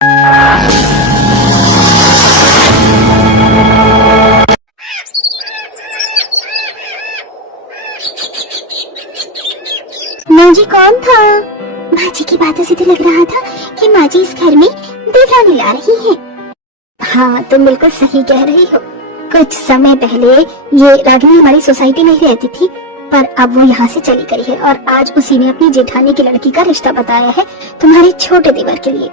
माँ जी कौन था? माँ जी की बातों से तो लग रहा था कि माँ जी इस घर में देवरानी ला रही है। हाँ, तुम बिल्कुल सही कह रही हो। कुछ समय पहले ये रागिनी हमारी सोसाइटी में ही रहती थी, पर अब वो यहाँ से चली गई है और आज उसी ने अपनी जेठानी की लड़की का रिश्ता बताया है तुम्हारे छोटे देवर के लिए।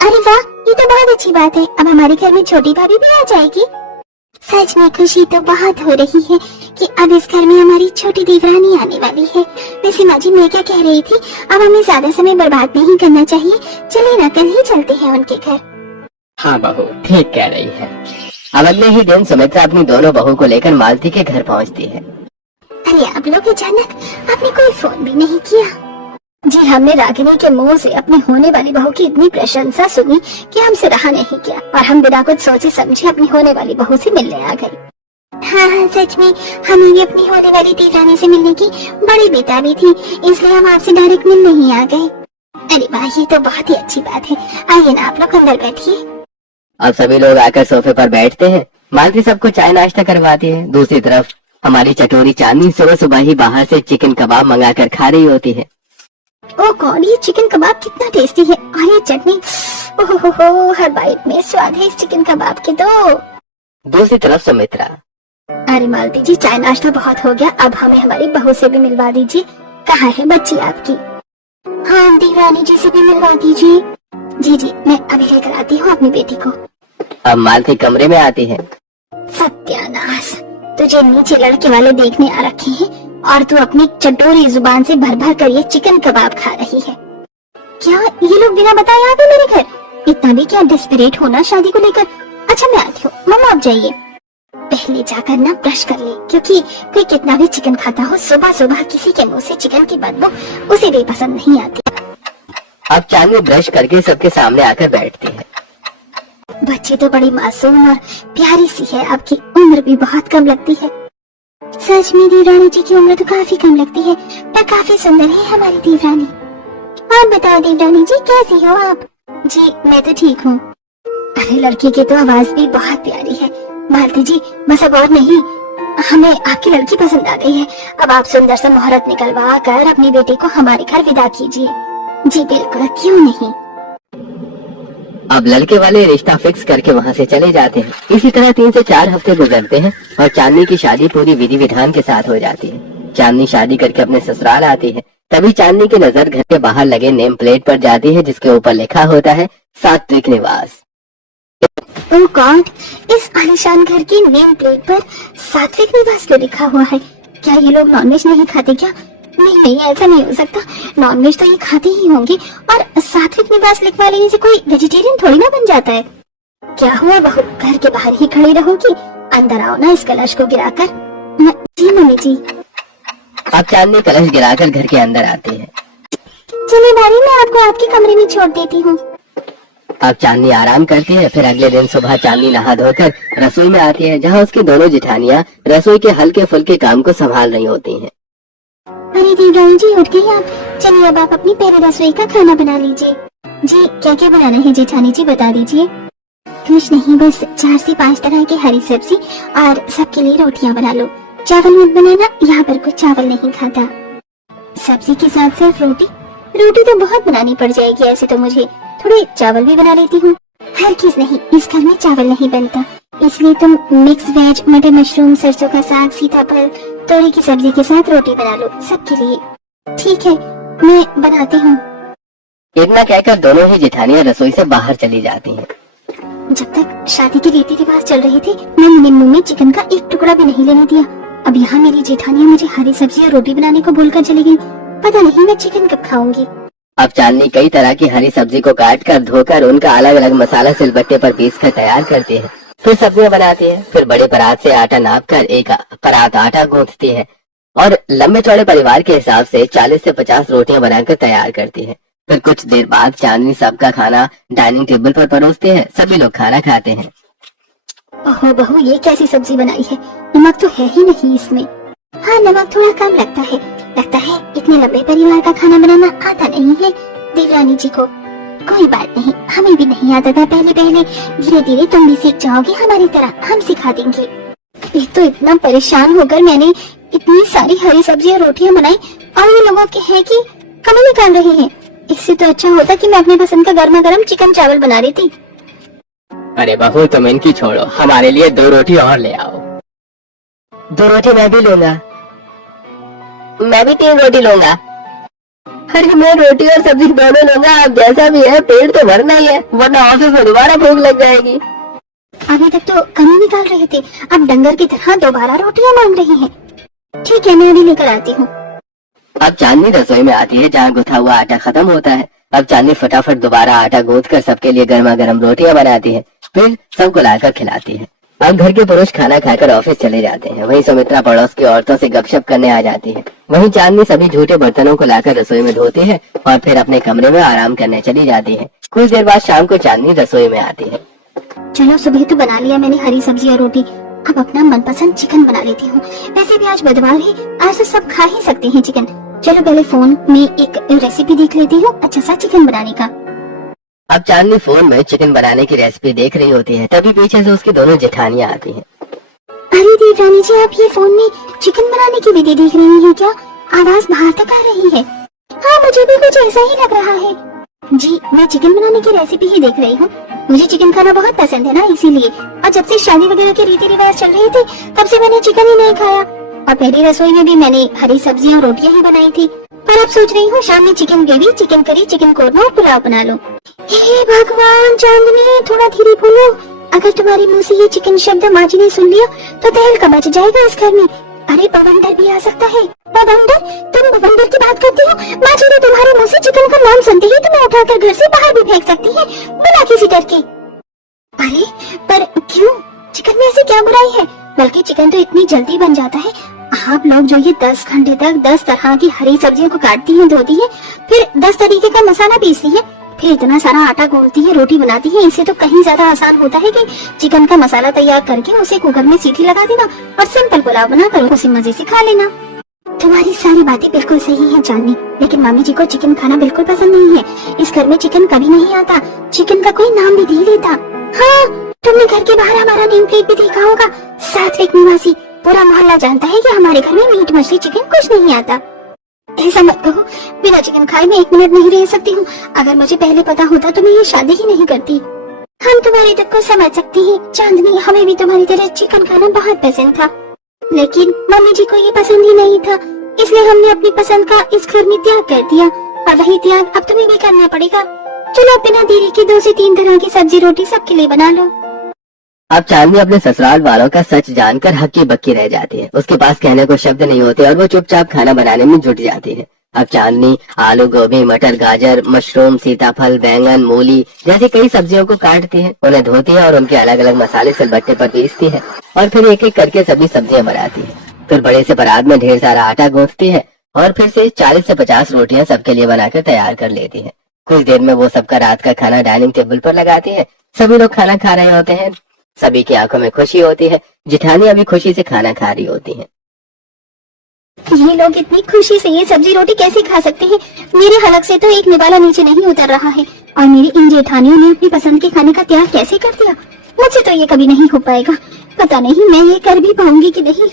अरे वाह, ये तो बहुत अच्छी बात है। अब हमारे घर में छोटी भाभी भी आ जाएगी। सच में खुशी तो बहुत हो रही है कि अब इस घर में हमारी छोटी देवरानी आने वाली है। वैसे माँ जी, मैं क्या कह रही थी, अब हमें ज्यादा समय बर्बाद नहीं करना चाहिए। चलिए ना, कल ही चलते हैं उनके घर। हाँ बहू, ठीक कह रही है। अब अगले ही दिन सुमित्रा अपनी दोनों बहू को लेकर मालती के घर पहुंचती है। अरे आप लोग अचानक, आपने कोई फोन भी नहीं किया? जी, हमने रागिनी के मुंह से अपनी होने वाली बहू की इतनी प्रशंसा सुनी कि हमसे रहा नहीं किया और हम बिना कुछ सोचे समझे अपनी होने वाली बहू से मिलने आ गए। हाँ हाँ, सच में हमें भी अपनी होने वाली देवरानी से मिलने की बड़ी बेताबी थी, इसलिए हम आपसे डायरेक्ट मिलने ही आ गए। अरे वाह, ये तो बहुत ही अच्छी बात है। आइए ना, आप लोग अंदर बैठिए। अब सभी लोग आकर सोफे पर बैठते हैं। मालती सबको चाय नाश्ता करवाती है। दूसरी तरफ हमारी चटोरी चांदनी सुबह सुबह ही बाहर से चिकन कबाब मंगाकर खा रही होती है। ओ गॉड, ये चिकन कबाब कितना टेस्टी है और ये चटनी, ओहो, हर बाइट में स्वाद है इस चिकन कबाब के तो। दूसरी तरफ सुमित्रा, अरे मालती जी, चाय नाश्ता बहुत हो गया, अब हमें हमारी बहू से भी मिलवा दीजिए। कहाँ है बच्ची आपकी? हाँ, देवरानी जी से भी मिलवा दीजिए। जी जी, मैं अभी लेकर आती हूँ अपनी बेटी को। अब मालती कमरे में आती है। सत्यानाश, तुझे नीचे लड़के वाले देखने आ रखे हैं और तू अपनी चटोरी जुबान से भर भर कर ये चिकन कबाब खा रही है। क्या ये लोग बिना बताए आ गए मेरे घर? इतना भी क्या डेस्परेट होना शादी को लेकर? अच्छा मैं आती हूँ, मम्मा आप जाइए। पहले जाकर ना ब्रश कर ले, क्योंकि कोई कितना भी चिकन खाता हो, सुबह सुबह किसी के मुंह से चिकन की बदबू उसे भी पसंद नहीं आती। अब चांदनी ब्रश करके सबके सामने आकर बैठती है। बच्ची तो बड़ी मासूम और प्यारी सी है, आपकी उम्र भी बहुत कम लगती है। सच में देवरानी जी की उम्र तो काफी कम लगती है, पर काफी सुंदर है हमारी देवरानी। और बताओ देवरानी जी, कैसी हो आप? जी मैं तो ठीक हूँ। अरे लड़की की तो आवाज भी बहुत प्यारी है। मालती जी, बस अब और नहीं, हमें आपकी लड़की पसंद आ गई है। अब आप सुंदर सा मुहूर्त निकलवा कर अपनी बेटी को हमारे घर विदा कीजिए। जी बिल्कुल, क्यों नहीं। अब लड़के वाले रिश्ता फिक्स करके वहाँ से चले जाते हैं। इसी तरह 3 से 4 हफ्ते गुजरते हैं और चांदनी की शादी पूरी विधि विधान के साथ हो जाती है। चांदनी शादी करके अपने ससुराल आती है। तभी चांदनी की नजर घर के बाहर लगे नेम प्लेट पर जाती है, जिसके ऊपर लिखा होता है सात्विक निवास। ओह गॉड, इस आलीशान घर की नेम प्लेट पर सात्विक निवास क्यों लिखा हुआ है? क्या ये लोग नॉनवेज नहीं खाते क्या? नहीं नहीं, ऐसा नहीं हो सकता। नॉनवेज तो ये खाते ही होंगे और सात्विक निवास लिखवा लेने से कोई वेजिटेरियन थोड़ी ना बन जाता है। क्या हुआ बहू, घर के बाहर ही खड़ी रहोगी? अंदर आओ ना इस कलश को गिराकर। जी मम्मी जी। अब चांदनी कलश गिराकर घर के अंदर आती है। चलिए भाभी, मैं आपको आपके कमरे में छोड़ देती हूँ। अब चांदनी आराम करती है। फिर अगले दिन सुबह चांदनी नहा धोकर रसोई में आती है, जहाँ उसकी दोनों जेठानियाँ रसोई के हल्के फुल्के काम को संभाल रही होती हैं। अरे देवरानी जी, उठ गई आप? चलिए अब आप अपनी पहले रसोई का खाना बना लीजिए। जी क्या क्या बनाना है जेठानी जी, बता दीजिए। कुछ नहीं, बस 4 से 5 तरह की हरी सब्जी और सबके लिए रोटियां बना लो। चावल मत बनाना, यहाँ पर कुछ चावल नहीं खाता। सब्जी के साथ सिर्फ रोटी? रोटी तो बहुत बनानी पड़ जाएगी ऐसे तो मुझे, थोड़े चावल भी बना लेती हूँ। हर चीज नहीं, इस घर में चावल नहीं बनता, इसलिए तुम मिक्स वेज, मटर मशरूम, सरसों का साग, सीताफल, तोरी की सब्जी के साथ रोटी बना लो सबके लिए। ठीक है, मैं बनाती हूँ। इतना कहकर दोनों ही जेठानियाँ रसोई से बाहर चली जाती हैं। जब तक शादी के रीति रिवाज चल रहे थे, मैंने मुंह में चिकन का एक टुकड़ा भी नहीं लेने दिया। अब यहाँ मेरी जेठानियाँ मुझे हरी सब्जी और रोटी बनाने को बोलकर चली गई। पता नहीं मैं चिकन कब खाऊंगी। अब चांदनी कई तरह की हरी सब्जी को काट कर धोकर उनका अलग अलग मसाला सिलबट्टे पर पीस कर तैयार करती है। फिर सब्जियां बनाती है। फिर बड़े परात से आटा नाप कर एक परात आटा गूंथती है और लंबे चौड़े परिवार के हिसाब से 40 से 50 रोटियां बनाकर तैयार करती है। फिर कुछ देर बाद चांदनी सबका खाना डाइनिंग टेबल पर परोसती है। सभी लोग खाना खाते हैं। ओहो बहू, ये कैसी सब्जी बनाई है? नमक तो है ही नहीं इसमें। हाँ, नमक थोड़ा कम लगता है इतने लंबे परिवार का खाना बनाना आता नहीं है देवरानी जी को। कोई बात नहीं, हमें भी नहीं आता था पहले पहले, धीरे धीरे तुम भी सीख जाओगे हमारी तरह, हम सिखा देंगे। एक तो इतना परेशान होकर मैंने इतनी सारी हरी सब्जियां रोटियां बनाई और ये लोगों के हैं कि कमी निकाल रहे हैं। इससे तो अच्छा होता कि मैं अपने पसंद का गर्मा गर्म चिकन चावल बना रही थी। अरे बहू तुम इनकी छोड़ो, हमारे लिए 2 रोटी और ले आओ। 2 रोटी मैं भी लूंगा। मैं भी 3 रोटी लूंगा। अरे मैं रोटी और सब्जी दोनों लूंगा, अब जैसा भी है पेट तो भरना ही है, वरना ऑफिस में दोबारा भूख लग जाएगी। अभी तक तो कमी निकाल रहे थे, अब डंगर की तरह दोबारा रोटियां मांग रही हैं। ठीक है, मैं अभी लेकर आती हूँ। अब चांदनी रसोई में आती है जहाँ गुथा हुआ आटा खत्म होता है। अब चांदनी फटाफट दोबारा आटा गूंथ कर सबके लिए गर्मा गर्म रोटियां बनाती है, फिर सबको लाकर खिलाती है। अब घर के पुरुष खाना खाकर ऑफिस चले जाते हैं। वहीं सुमित्रा पड़ोस की औरतों से गपशप करने आ जाती है। वहीं चांदनी सभी झूठे बर्तनों को लाकर रसोई में धोती है और फिर अपने कमरे में आराम करने चली जाती है। कुछ देर बाद शाम को चांदनी रसोई में आती है। चलो, सुबह तो बना लिया मैंने हरी सब्जी और रोटी, अब अपना मनपसंद चिकन बना लेती हूँ। वैसे भी आज बुधवार है, आज तो सब खा ही सकते हैं चिकन। चलो पहले फोन में एक रेसिपी देख लेती हूँ अच्छा सा चिकन बनाने का। अब चांदनी फोन में चिकन बनाने की रेसिपी देख रही होती है, तभी पीछे से उसकी दोनों जेठानियां आती हैं। अरे देवरानी जी, आप ये फोन में चिकन बनाने की विधि देख रही हैं क्या? आवाज बाहर तक आ रही है। हाँ, मुझे भी कुछ ऐसा ही लग रहा है। जी, मैं चिकन बनाने की रेसिपी ही देख रही हूँ। मुझे चिकन खाना बहुत पसंद है ना, इसीलिए। और जब से शादी वगैरह के रीति रिवाज चल रहे थे, तब से मैंने चिकन ही नहीं खाया। और पहली रसोई में भी मैंने हरी सब्जियां और रोटियां ही बनाई थी, पर अब सोच रही हूँ शाम में chicken gravy, chicken curry, chicken korma और पुलाव बना लूं। हे भगवान चांदनी, थोड़ा धीरे बोलो। अगर तुम्हारी मुंह से ये चिकन शब्द माँ जी ने सुन लिया तो तहलका मच जाएगा इस घर में। अरे बवंडर भी आ सकता है। बवंडर? तुम बवंडर की बात करती हो? माँ जी ने तुम्हारे मुंह से चिकन का नाम सुनते ही तुम्हें उठाकर घर से बाहर भी फेंक सकती है, बिना किसी डर के। अरे पर क्यों? चिकन में ऐसी क्या बुराई है? बल्कि चिकन तो इतनी जल्दी बन जाता है। आप लोग जो ये 10 घंटे तक 10 तरह की हरी सब्जियों को काटती हैं, धोती हैं, फिर 10 तरीके का मसाला पीसती है, फिर इतना सारा आटा गूंथती है, रोटी बनाती है, इससे तो कहीं ज्यादा आसान होता है कि चिकन का मसाला तैयार करके उसे कुकर में सीटी लगा देना और सिंपल पुलाव बनाकर उसे मजे से खा लेना। तुम्हारी सारी बातें बिल्कुल सही हैं चांदनी, लेकिन मामी जी को चिकन खाना बिल्कुल पसंद नहीं है। इस घर में चिकन कभी नहीं आता, चिकन का कोई नाम भी नहीं लेता। हाँ, तुमने घर के बाहर हमारा नेम प्लेट भी देखा होगा, सात्विक निवासी। पूरा मोहल्ला जानता है कि हमारे घर में मीट मछली चिकन कुछ नहीं आता। ऐसा मत कहो, बिना चिकन खाए मैं 1 मिनट नहीं रह सकती हूँ। अगर मुझे पहले पता होता तो मैं ये शादी ही नहीं करती। हम तुम्हारे दुख को समझ सकती हैं चांदनी, हमें भी तुम्हारी तरह चिकन खाना बहुत पसंद था, लेकिन मम्मी जी को ये पसंद ही नहीं था, इसलिए हमने अपनी पसंद का इस घर में त्याग कर दिया और वही त्याग अब तुम्हें भी करना पड़ेगा। चलो बिना देरी के 2 से 3 तरह की सब्जी रोटी सबके लिए बना लो। अब चांदनी अपने ससुराल वालों का सच जानकर हक्की बक्की रह जाती है। उसके पास कहने को शब्द नहीं होते और वो चुपचाप खाना बनाने में जुट जाती है। अब चांदनी आलू, गोभी, मटर, गाजर, मशरूम, सीताफल, बैंगन, मूली जैसी कई सब्जियों को काटती है, उन्हें धोती है और उनके अलग अलग मसाले सिलबट्टे पर पीसती है और फिर एक एक करके सभी सब्जियां बनाती है। फिर बड़े से परात में ढेर सारा आटा गूंथती है और फिर से 40 से 50 रोटियां सबके लिए बनाकर तैयार कर लेती है। कुछ देर में वो सबका रात का खाना डाइनिंग टेबल पर लगाती है। सभी लोग खाना खा रहे होते हैं, सभी की आंखों में खुशी होती है। जिठानियां भी खुशी से खाना खा रही होती हैं। ये लोग इतनी खुशी से ये सब्जी रोटी कैसे खा सकते हैं? मेरे हलक से तो एक निवाला नीचे नहीं उतर रहा है और मेरी इन जेठानियों ने अपनी पसंद के खाने का त्याग कैसे कर दिया? मुझसे तो ये कभी नहीं हो पाएगा। पता नहीं मैं ये कर भी पाऊंगी कि नहीं।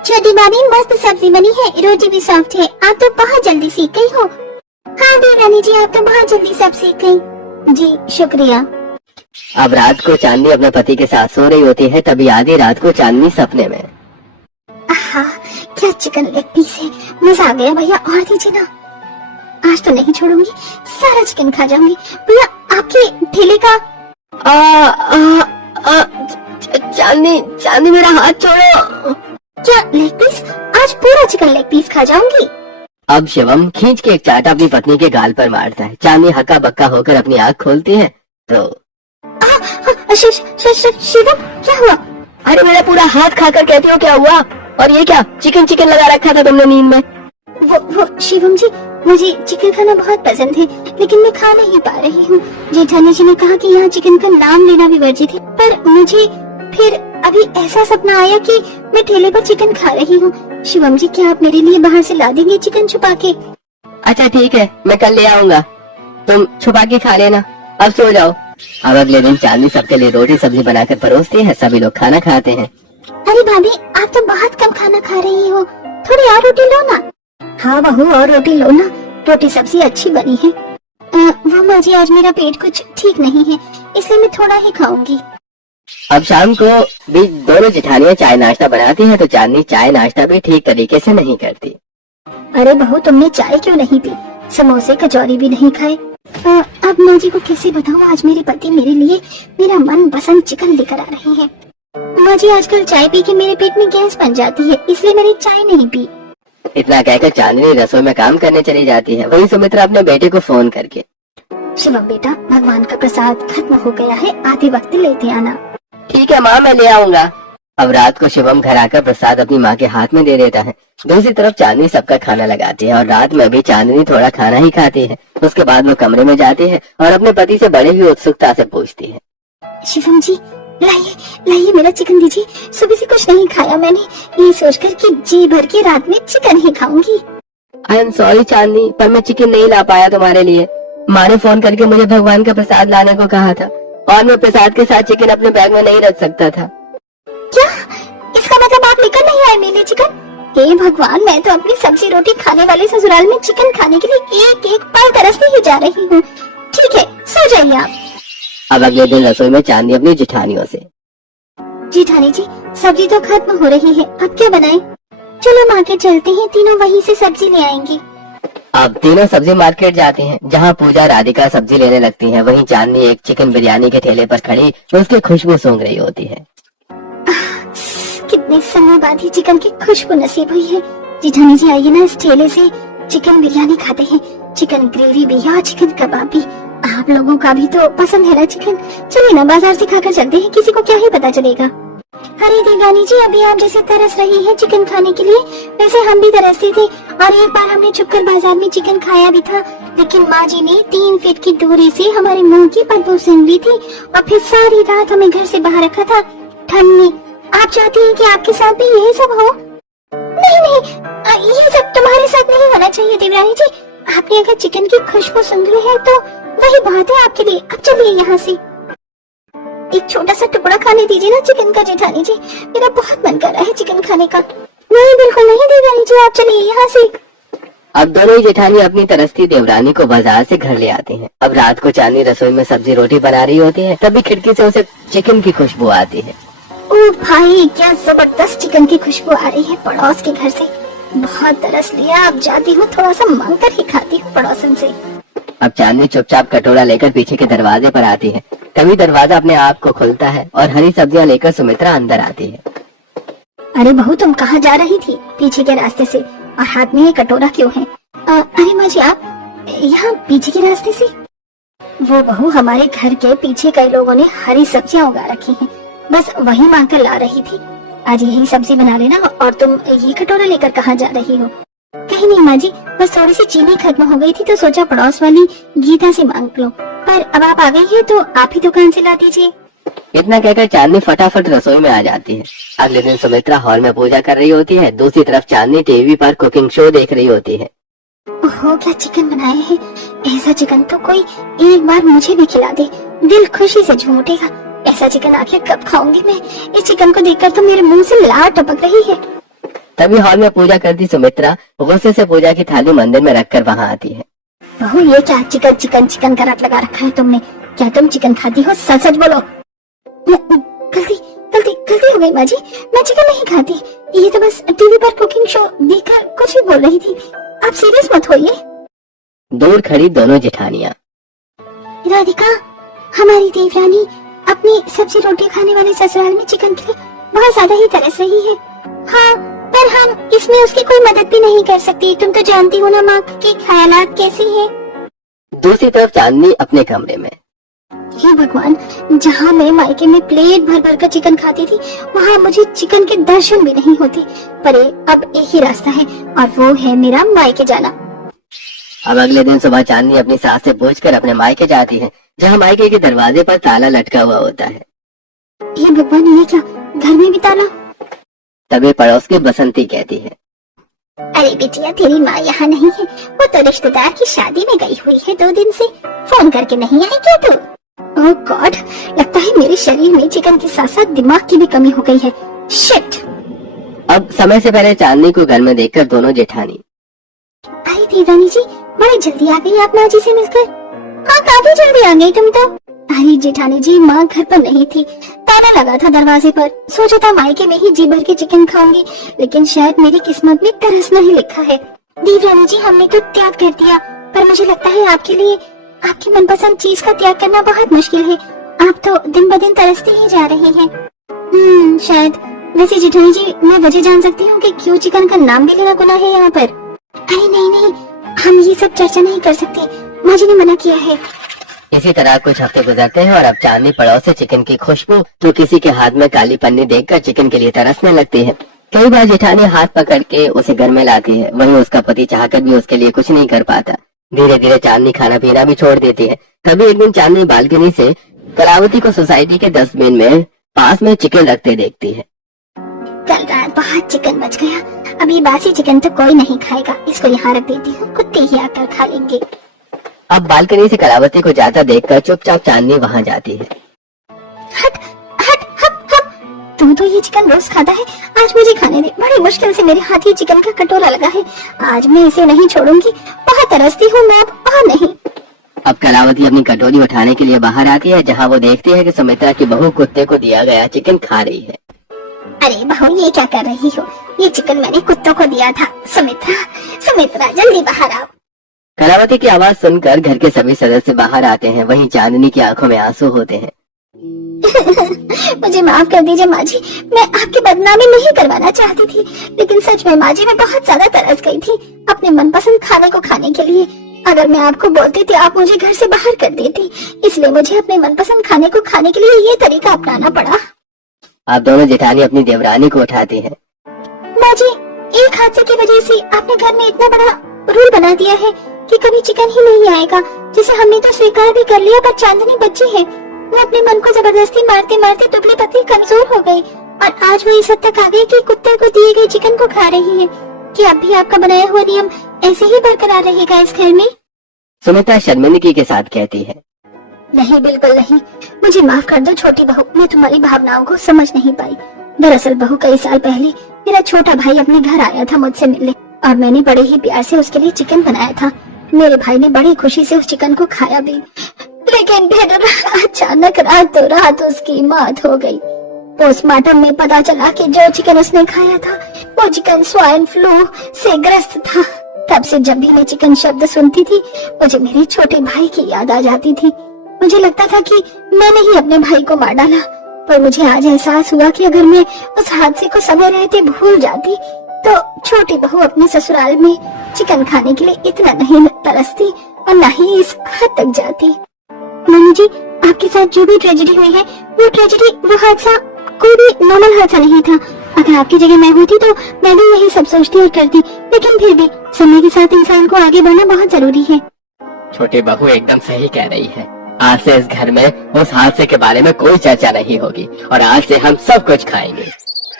छोटी भाभी, मस्त सब्जी बनी है, रोटी भी सॉफ्ट है। आप तो बहुत जल्दी सीख गई हो। हाँ देवरानी जी, आप तो बहुत जल्दी सब सीख गई। जी शुक्रिया। अब रात को चांदनी अपने पति के साथ सो रही होती है, तभी आधी रात को चांदनी सपने में। आहा, क्या चिकन लेग पीस है, मजा आ गया भैया, और दीजिए ना। आज तो नहीं छोड़ूंगी, सारा चिकन खा जाऊंगी। भैया आपके ठेले का। चांदनी मेरा हाथ छोड़ो। क्या लेग पीस? आज पूरा चिकन लेग पीस खा जाऊंगी। अब शिवम खींच के एक चाटा अपनी पत्नी के गाल पर मारता है। चांदनी हक्का बक्का होकर अपनी आँख खोलती है तो शिवम, क्या हुआ? अरे मेरा पूरा हाथ खाकर कहती हो क्या हुआ? और ये क्या चिकन चिकन लगा रखा था तुमने नींद में? वो शिवम जी, मुझे चिकन खाना बहुत पसंद है, लेकिन मैं खा नहीं पा रही हूँ। जेठानी जी ने कहा कि यहाँ चिकन का नाम लेना भी वर्जित है, पर मुझे फिर अभी ऐसा सपना आया कि मैं ठेले पर चिकन खा रही हूँ। शिवम जी, क्या आप मेरे लिए बाहर से ला देंगे चिकन छुपा के? अच्छा ठीक है, मैं कल ले आऊंगा। तुम छुपा के खा लेना, अब सो जाओ। अब अगले दिन चांदनी सबके लिए रोटी सब्जी बनाकर परोसती है, सभी लोग खाना खाते हैं। अरे भाभी, आप तो बहुत कम खाना खा रही हो, थोड़ी और रोटी लो ना। हाँ बहू, और रोटी लो ना, रोटी सब्जी अच्छी बनी है। वो माँ जी, आज मेरा पेट कुछ ठीक नहीं है, इसलिए मैं थोड़ा ही खाऊंगी। अब शाम को भी दोनों जेठानियां चाय नाश्ता बनाती हैं, तो चांदनी चाय नाश्ता भी ठीक तरीके से नहीं करती। अरे बहू, तुमने चाय क्यों नहीं पी, समोसे कचौरी भी नहीं खाए? अब माँ जी को कैसे बताऊँ, आज मेरे पति मेरे लिए मेरा मन पसंद चिकन लेकर आ रहे हैं। माँ जी, आजकल चाय पी के मेरे पेट में गैस बन जाती है, इसलिए मैंने चाय नहीं पी। इतना कहकर चांदनी रसोई में काम करने चली जाती है। वहीं सुमित्रा अपने बेटे को फोन करके, शिवम बेटा, भगवान का प्रसाद खत्म हो गया है, आधे वक्त लेते आना। ठीक है माँ, मैं ले आऊंगा। अब रात को शिवम घर आकर प्रसाद अपनी माँ के हाथ में दे देता है। दूसरी तरफ चांदनी सबका खाना लगाती है और रात में भी चांदनी थोड़ा खाना ही खाती है। उसके बाद वो कमरे में जाती है और अपने पति से बड़े ही उत्सुकता से पूछती है, शिवम जी, लाइए लाइए मेरा चिकन दीजिए, सुबह से कुछ नहीं खाया मैंने, ये सोचकर कि जी भर के रात में चिकन ही खाऊंगी। आई एम सॉरी चांदनी, पर मैं चिकन नहीं ला पाया तुम्हारे लिए। माँ ने फोन करके मुझे भगवान का प्रसाद लाने को कहा था और मैं प्रसाद के साथ चिकन अपने बैग में नहीं रख सकता था। क्या इसका मतलब आप लेकर नहीं आए मेरे चिकन? हे भगवान, मैं तो अपनी सब्जी रोटी खाने वाले ससुराल में चिकन खाने के लिए एक एक पल तरसती ही जा रही हूँ। ठीक है, सो जाइए आप। अब अगले दिन रसोई में चांदनी अपनी जेठानियों से, जेठानी जी, सब्जी तो खत्म हो रही है, अब क्या बनाएं? चलो मार्केट चलते हैं, तीनों वहीं से सब्जी ले आएंगे। अब तीनों सब्जी मार्केट जाते हैं, जहाँ पूजा राधिका सब्जी लेने लगती है। वहीं चांदनी एक चिकन बिरयानी के ठेले पर खड़ी उसकी खुशबू सूंघ रही होती है। कितने समय बाद ही चिकन की खुशबू नसीब हुई है। जेठानी जी, आइए ना, इस ठेले से चिकन बिरयानी खाते हैं, चिकन ग्रेवी भी और चिकन कबाब भी। आप लोगों का भी तो पसंद है ना चिकन? चलिए ना, बाजार से खाकर चलते हैं, किसी को क्या ही पता चलेगा। अरे देवरानी जी, अभी आप जैसे तरस रही हैं चिकन खाने के लिए, वैसे हम भी तरसते थे और एक बार हमने छुपकर बाजार में चिकन खाया भी था, लेकिन माँ जी ने 3 फीट की दूरी से हमारे मुंह की बदबू सूंघ ली थी और फिर सारी रात हमें घर से बाहर रखा था ठंड में। आप चाहती हैं कि आपके साथ भी यही सब हो? नहीं नहीं, ये सब तुम्हारे साथ नहीं होना चाहिए देवरानी जी। आपने अगर चिकन की खुशबू सूंघ ली है तो वही बहुत है आपके लिए। अब चलिए यहाँ से, एक छोटा सा टुकड़ा खाने दीजिए ना चिकन का जेठानी जी, मेरा बहुत मन कर रहा है चिकन खाने का। नहीं, बिल्कुल नहीं देवरानी जी, आप चलिए यहाँ से। अब दोनों ही जेठानी अपनी तरसती देवरानी को बाजार से घर ले आते हैं। अब रात को चांदनी रसोई में सब्जी रोटी बना रही होती है, तभी खिड़की से उसे चिकन की खुशबू आती है। ओ भाई, क्या जबरदस्त चिकन की खुशबू आ रही है पड़ोस के घर से। बहुत तरस लिया, अब जाती हूँ, थोड़ा सा मांग कर ही खाती हूँ पड़ोसन से। अब चांदनी चुपचाप कटोरा लेकर पीछे के दरवाजे पर आती है। तभी दरवाजा अपने आप को खुलता है और हरी सब्जियां लेकर सुमित्रा अंदर आती है। अरे बहू, तुम कहाँ जा रही थी? पीछे के रास्ते से, और हाथ में ये कटोरा क्यों है? अरे माँ जी, आप यहाँ पीछे के रास्ते से? वो बहू, हमारे घर के पीछे कई लोगों ने हरी सब्जियां उगा रखी हैं, बस वही मांग कर ला रही थी। आज यही सब्जी बना लेना। और तुम ये कटोरा लेकर कहाँ जा रही हो? कहीं नहीं माँ जी, बस थोड़ी सी चीनी खत्म हो गई थी तो सोचा पड़ोस वाली गीता से मांग लो, पर अब आप आ गई है तो आप ही दुकान से ला दीजिए। इतना कहकर चांदनी फटाफट रसोई में आ जाती है। अगले दिन सुमित्रा हॉल में पूजा कर रही होती है। दूसरी तरफ चांदनी टीवी पर कुकिंग शो देख रही होती है। ओहो, क्या चिकन बनाए हैं! ऐसा चिकन तो कोई एक बार मुझे भी खिला दे, दिल खुशी से झूम उठेगा। ऐसा चिकन आखिर कब खाऊंगी मैं? इस चिकन को देखकर तो मेरे मुंह से लार टपक रही है। तभी हॉल में पूजा करती सुमित्रा गुस्से से पूजा की थाली मंदिर में रखकर वहाँ आती है। बहू, ये क्या चिकन चिकन चिकन का रट लगा रखा है तुमने? क्या तुम चिकन खाती हो? सच सच बोलो। गलती गलती गलती हो गई माँ जी, मैं चिकन नहीं खाती, ये तो बस टीवी पर कुकिंग शो देखकर कुछ भी बोल रही थी। आप सीरियस मत होइए। दूर खड़ी दोनों जेठानियाँ, राधिका, हमारी देवरानी अपनी सब्जी रोटी खाने वाले ससुराल में चिकन के लिए बहुत ज्यादा ही तरस रही है। हाँ, पर हम इसमें उसकी कोई मदद भी नहीं कर सकती। तुम तो जानती हो ना माँ के ख्यालात कैसी है। दूसरी तरफ चांदनी अपने कमरे में, हे भगवान, जहाँ मैं मायके में प्लेट भर भर कर चिकन खाती थी, वहाँ मुझे चिकन के दर्शन भी नहीं होते। पर अब एक ही रास्ता है और वो है मेरा मायके जाना। अब अगले दिन सुबह चांदनी अपनी सास से पूछकर अपने मायके जाती है, जहाँ मायके के दरवाजे पर ताला लटका हुआ होता है। हे भगवान, ये क्या, घर में भी ताला? तभी पड़ोस की बसंती कहती है, अरे बिटिया, तेरी माँ यहाँ नहीं है, वो तो रिश्तेदार की शादी में गई हुई है 2 दिन से। फोन करके नहीं आई क्या तू? ओह गॉड, लगता है मेरे शरीर में चिकन के साथ साथ दिमाग की भी कमी हो गई है। शिट। अब समय से पहले चांदनी को घर में देखकर दोनों जेठानी, अरे देवरानी जी, बड़ी जल्दी आ गई आप माँ जी से मिलकर। हाँ, काफी जल्दी आ गई तुम तो। अरे जेठानी जी, माँ घर पर नहीं थी, ताला लगा था दरवाजे पर। सोचा था मायके में ही जी भर के चिकन खाऊंगी, लेकिन शायद मेरी किस्मत में तरसना ही लिखा है। देवरानी जी, हमने तो त्याग कर दिया, पर मुझे लगता है आपके लिए आपकी मनपसंद चीज का त्याग करना बहुत मुश्किल है। आप तो दिन ब दिन तरसती ही जा रही हैं। शायद। वैसे जेठानी जी, मैं वजह जान सकती हूँ कि क्यों चिकन का नाम भी लेना गुनाह है यहाँ पर? अरे नहीं नहीं, हम ये सब चर्चा नहीं कर सकते, मुझे ने मना किया है। इसी तरह कुछ हफ्ते गुजरते हैं और अब चांदनी पड़ोस से चिकन की खुशबू तो किसी के हाथ में काली पन्नी देखकर चिकन के लिए तरसने लगती है। कई बार जेठानी हाथ पकड़ के उसे घर में लाती है, वहीं उसका पति चाहकर भी उसके लिए कुछ नहीं कर पाता। धीरे धीरे चांदनी खाना पीना भी छोड़ देती है। तभी एक दिन चांदनी बालकनी से कलावती को सोसाइटी के डस्टबिन में पास में चिकन रखते देखती है। कल रात बहुत चिकन बच गया, अब ये बासी चिकन तो कोई नहीं खाएगा, इसको यहाँ रख देती हूँ, कुत्ते ही आकर खा लेंगे। अब बालकनी से कलावती को जाता देखकर चुपचाप चांदनी वहाँ जाती है। हट हट हट हट, तू तो ये चिकन रोज खाता है, आज मुझे खाने दे। बड़ी मुश्किल से मेरे हाथ ये चिकन का कटोरा लगा है, आज मैं इसे नहीं छोड़ूंगी। बहुत तरसती हूँ मैं अब, और नहीं। अब कलावती अपनी कटोरी उठाने के लिए बाहर आती है, जहाँ वो देखती है कि सुमित्रा की बहू कुत्ते को दिया गया चिकन खा रही है। अरे बहू, ये क्या कर रही हो? ये चिकन मैंने कुत्तों को दिया था। सुमित्रा, सुमित्रा जल्दी बाहर आओ। कलावती की आवाज सुनकर घर के सभी सदस्य बाहर आते हैं, वहीं चांदनी की आंखों में आंसू होते हैं। मुझे माफ कर दीजिए माँ जी, मैं आपकी बदनामी नहीं करवाना चाहती थी, लेकिन सच में माँ जी, मैं बहुत ज्यादा तरस गई थी अपने मनपसंद खाने को खाने के लिए। अगर मैं आपको बोलती थी, आप मुझे घर से बाहर कर देती, इसलिए मुझे अपने मनपसंद खाने को खाने के लिए ये तरीका अपनाना पड़ा। आप दोनों जेठानी अपनी देवरानी को उठाती हैं। माँ जी, एक हादसे की वजह से आपने घर में इतना बड़ा रूल बना दिया है कि कभी चिकन ही नहीं आएगा, जिसे हमने तो स्वीकार भी कर लिया, पर चांदनी बच्ची है, वो अपने मन को जबरदस्ती मारते मारते दुबली पतली कमजोर हो गई, और आज वो इस हद तक आ गई कि कुत्ते को दिए गए चिकन को खा रही है। कि अब भी आपका बनाया हुआ नियम ऐसे ही बरकरार रहेगा इस घर में? सुमित्रा शर्मिंदगी के साथ कहती है। नहीं, बिल्कुल नहीं, मुझे माफ कर दो छोटी बहू, मैं तुम्हारी भावनाओं को समझ नहीं पाई। दरअसल बहू, कई साल पहले मेरा छोटा भाई अपने घर आया था मुझसे मिलने, और मैंने बड़े ही प्यार से उसके लिए चिकन बनाया था। मेरे भाई ने बड़ी खुशी से उस चिकन को खाया भी, लेकिन फिर अचानक रात उसकी मौत हो गई। पोस्टमार्टम में पता चला कि जो चिकन उसने खाया था वो चिकन स्वाइन फ्लू से ग्रस्त था। तब से जब भी मैं चिकन शब्द सुनती थी, मुझे मेरे छोटे भाई की याद आ जाती थी। मुझे लगता था कि मैंने ही अपने भाई को मार डाला, पर मुझे आज एहसास हुआ कि अगर मैं उस हादसे को समय रहते भूल जाती तो छोटी बहू अपने ससुराल में चिकन खाने के लिए इतना नहीं तरसती और न ही इस हद तक जाती। मम्मी जी, आपके साथ जो भी ट्रेजेडी हुई है, वो हादसा कोई भी नॉर्मल हादसा नहीं था। अगर आपकी जगह मैं होती तो मैं भी यही सब सोचती और करती, लेकिन फिर भी समय के साथ इंसान को आगे बढ़ना बहुत जरूरी है। छोटी बहू एकदम सही कह रही है। आज से इस घर में उस हादसे के बारे में कोई चर्चा नहीं होगी, और आज से हम सब कुछ खाएंगे।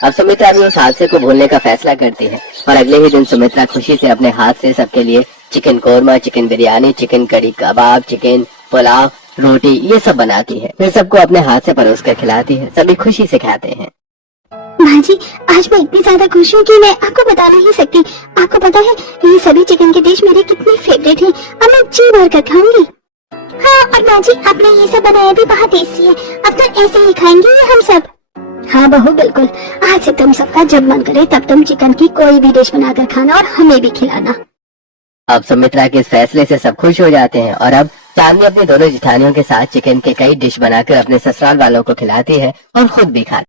अब सुमित्रा भी उस हादसे को भूलने का फैसला करती है, और अगले ही दिन सुमित्रा खुशी से अपने हाथ से सबके लिए chicken korma, chicken biryani, chicken कड़ी कबाब, चिकन पुलाव, रोटी ये सब बनाती है। फिर सबको अपने हाथ से परोस कर खिलाती है। सभी खुशी से खाते हैं। माँ जी, आज मैं इतनी ज्यादा खुश हूँ कि मैं आपको बता नहीं सकती। आपको पता है ये सभी चिकन की डिश मेरी कितनी फेवरेट है, अब मैं जी भर कर खाऊंगी। हाँ, और माँ जी, आपने ये सब बनाया भी बहुत टेस्टी है, अब तो ऐसे ही खाएंगे हम सब। हाँ बहू, बिल्कुल, आज से तुम सबका जब मन करे तब तुम चिकन की कोई भी डिश बनाकर खाना और हमें भी खिलाना। अब सुमित्रा के इस फैसले से सब खुश हो जाते हैं, और अब चांदनी अपनी दोनों जेठानियों के साथ चिकन के कई डिश बनाकर अपने ससुराल वालों को खिलाती है और खुद भी खाती है।